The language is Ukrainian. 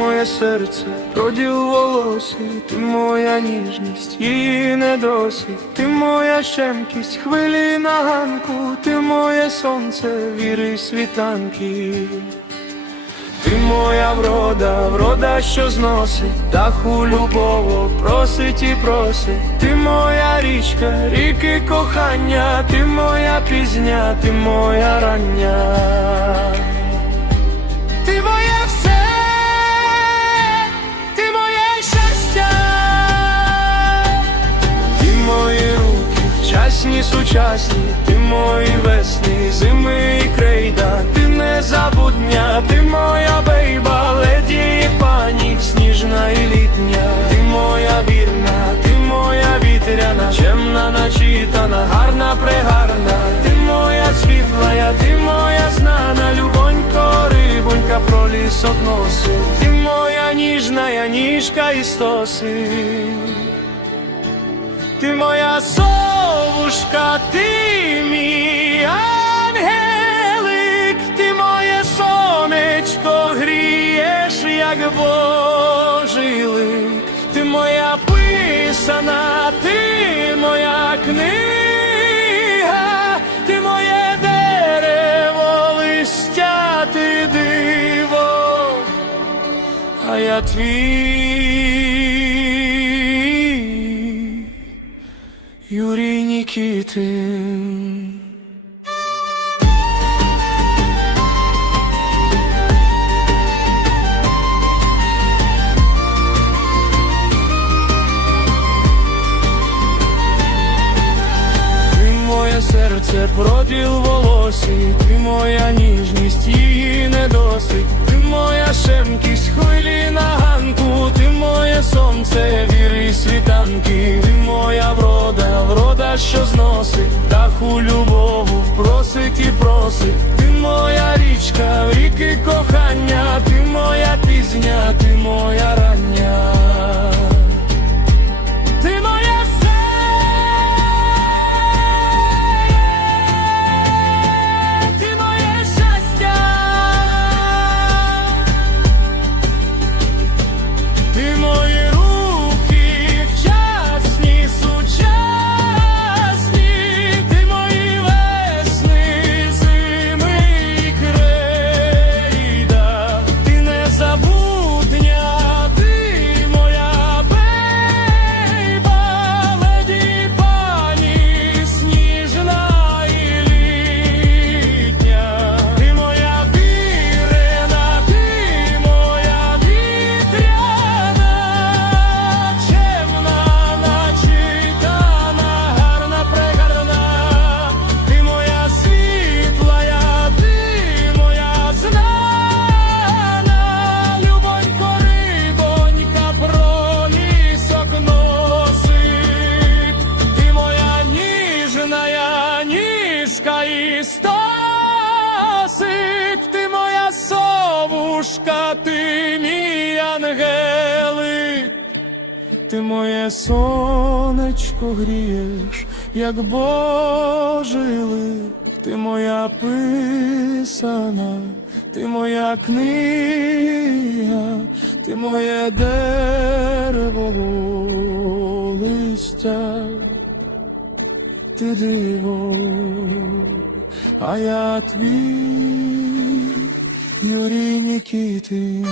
моє серце, проділ волосі, ти моя ніжність, її недосить, ти моя щемкість, хвилі на ганку, ти моє сонце, віри світанки. Ти моя врода, врода, що зносить, птаху любову просить і просить. Ти моя річка, ріки кохання, ти моя пізня, ти моя рання. Вчасні, сучасні, ти мої весни, зими і крейда, ти незабутня, ти моя бейба, леді і пані, сніжна і літня, ти моя вірна, ти моя вітряна, чемна, начитана, гарна, прегарна, ти моя світла, я, ти моя знана, любонько, рибонька про лісок носить, ти моя ніжна, ніжка і стоси. Ти моя совушка, ти мій ангелик, ти моє сонечко грієш, як божий лик. Ти моя писана, ти моя книга, ти моє дерево, листя, ти диво а я твій Юрій Нікітин. Ти моє серце, проділ волосі, ти моя ніжність, її не досить, ти моя шемкість, хвилі на ганку, ти моє сонце, віри світанки, що зносить, даху любову просить і просить, совушка, ти мій ангелик. Ти моє сонечко грієш, як божий лик, ти моя писана, ти моя книга, ти моє дерево листя, ти диво, а я твій Юрій Нікітин.